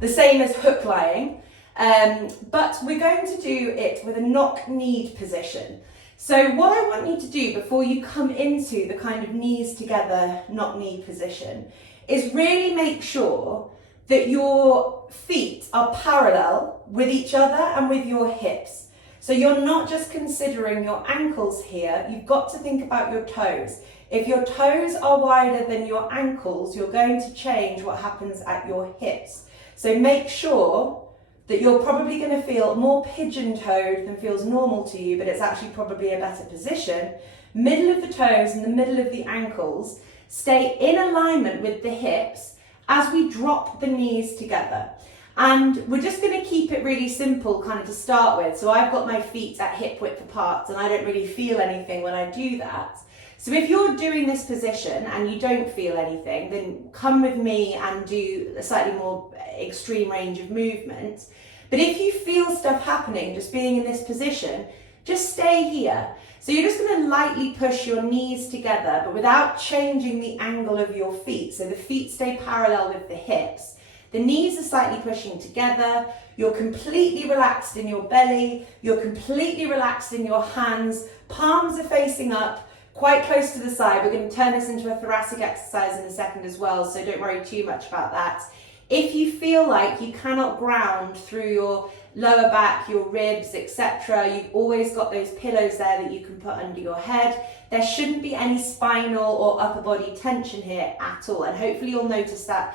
the same as hook lying, but we're going to do it with a knock-kneed position. So what I want you to do before you come into the kind of knees together knock-knee position is really make sure that your feet are parallel with each other and with your hips. So you're not just considering your ankles here, you've got to think about your toes. If your toes are wider than your ankles, you're going to change what happens at your hips. So make sure that you're probably going to feel more pigeon-toed than feels normal to you, but it's actually probably a better position. Middle of the toes and the middle of the ankles stay in alignment with the hips as we drop the knees together. And we're just going to keep it really simple kind of to start with. So I've got my feet at hip width apart and I don't really feel anything when I do that. So if you're doing this position and you don't feel anything, then come with me and do a slightly more extreme range of movement. But if you feel stuff happening just being in this position, just stay here. So you're just going to lightly push your knees together, but without changing the angle of your feet. So the feet stay parallel with the hips. The knees are slightly pushing together. You're completely relaxed in your belly. You're completely relaxed in your hands. Palms are facing up, quite close to the side. We're going to turn this into a thoracic exercise in a second as well, so don't worry too much about that. If you feel like you cannot ground through your lower back, your ribs, etc., you've always got those pillows there that you can put under your head. There shouldn't be any spinal or upper body tension here at all, and hopefully you'll notice that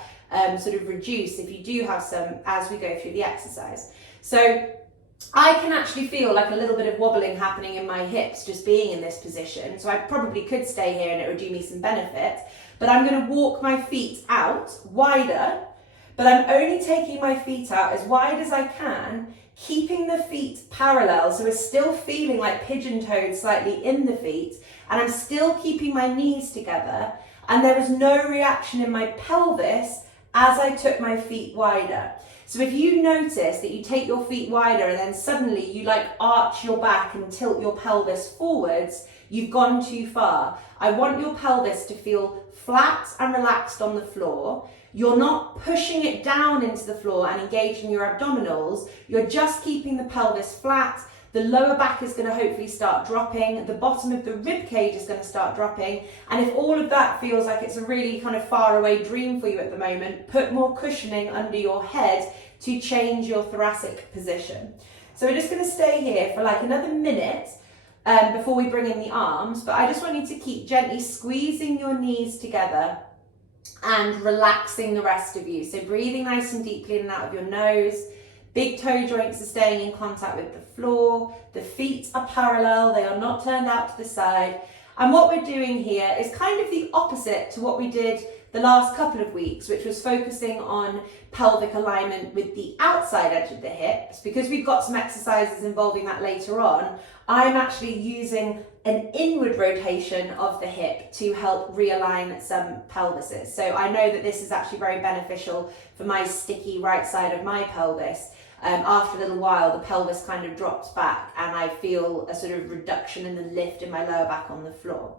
sort of reduce if you do have some as we go through the exercise. So I can actually feel like a little bit of wobbling happening in my hips just being in this position, so I probably could stay here and it would do me some benefit, but I'm going to walk my feet out wider, but I'm only taking my feet out as wide as I can, keeping the feet parallel, so we're still feeling like pigeon-toed slightly in the feet, and I'm still keeping my knees together, and there is no reaction in my pelvis as I took my feet wider. So if you notice that you take your feet wider and then suddenly you like arch your back and tilt your pelvis forwards, you've gone too far. I want your pelvis to feel flat and relaxed on the floor. You're not pushing it down into the floor and engaging your abdominals. You're just keeping the pelvis flat. The lower back is going to hopefully start dropping. The bottom of the rib cage is going to start dropping. And if all of that feels like it's a really kind of far away dream for you at the moment, put more cushioning under your head to change your thoracic position. So we're just going to stay here for like another minute before we bring in the arms. But I just want you to keep gently squeezing your knees together and relaxing the rest of you. So breathing nice and deeply in and out of your nose. Big toe joints are staying in contact with the floor. The feet are parallel. They are not turned out to the side. And what we're doing here is kind of the opposite to what we did the last couple of weeks, which was focusing on pelvic alignment with the outside edge of the hips. Because we've got some exercises involving that later on, I'm actually using an inward rotation of the hip to help realign some pelvises. So I know that this is actually very beneficial for my sticky right side of my pelvis. After a little while, the pelvis kind of drops back and I feel a sort of reduction in the lift in my lower back on the floor.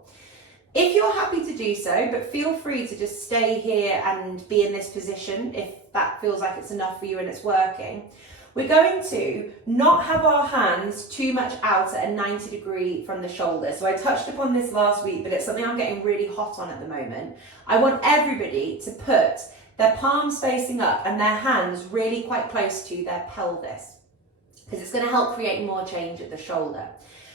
If you're happy to do so, but feel free to just stay here and be in this position if that feels like it's enough for you and it's working. We're going to not have our hands too much out at a 90 degree from the shoulder. So I touched upon this last week, but it's something I'm getting really hot on at the moment. I want everybody to put their palms facing up and their hands really quite close to their pelvis, because it's going to help create more change at the shoulder.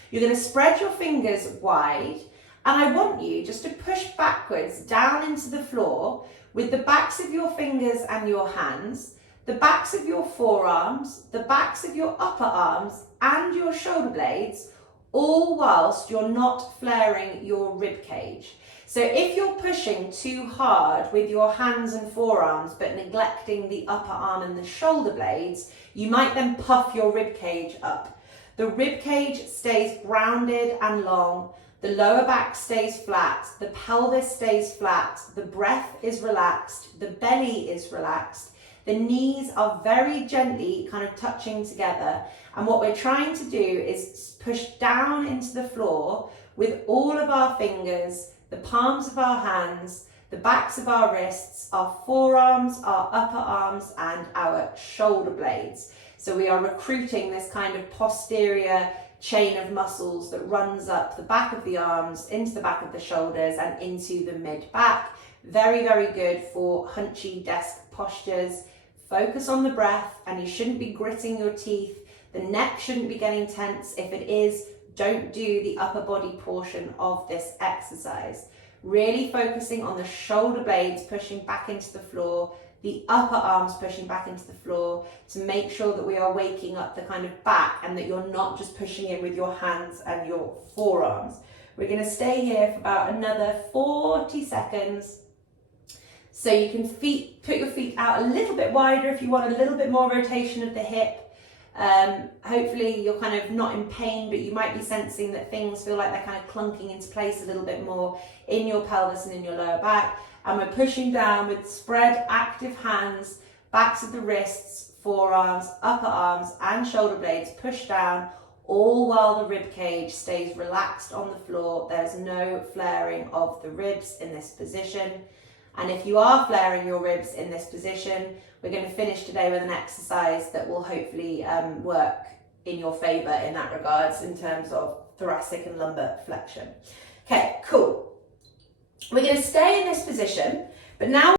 You're going to spread your fingers wide, and I want you just to push backwards down into the floor with the backs of your fingers and your hands, the backs of your forearms, the backs of your upper arms and your shoulder blades, all whilst you're not flaring your rib cage. So if you're pushing too hard with your hands and forearms but neglecting the upper arm and the shoulder blades, you might then puff your rib cage up. The rib cage stays grounded and long. The lower back stays flat, the pelvis stays flat, the breath is relaxed, the belly is relaxed, the knees are very gently kind of touching together, and what we're trying to do is push down into the floor with all of our fingers, the palms of our hands, the backs of our wrists, our forearms, our upper arms, and our shoulder blades. So we are recruiting this kind of posterior chain of muscles that runs up the back of the arms, into the back of the shoulders, and into the mid-back. Very, very good for hunchy desk postures. Focus on the breath, and you shouldn't be gritting your teeth. The neck shouldn't be getting tense. If it is, don't do the upper body portion of this exercise. Really focusing on the shoulder blades pushing back into the floor, the upper arms pushing back into the floor, to make sure that we are waking up the kind of back and that you're not just pushing in with your hands and your forearms. We're going to stay here for about another 40 seconds. So you can put your feet out a little bit wider if you want a little bit more rotation of the hip. Hopefully you're kind of not in pain, but you might be sensing that things feel like they're kind of clunking into place a little bit more in your pelvis and in your lower back. And we're pushing down with spread active hands, backs of the wrists, forearms, upper arms, and shoulder blades push down, all while the rib cage stays relaxed on the floor. There's no flaring of the ribs in this position. And if you are flaring your ribs in this position, we're going to finish today with an exercise that will hopefully work in your favour in that regards, in terms of thoracic and lumbar flexion. Okay, cool. We're going to stay in this position, but now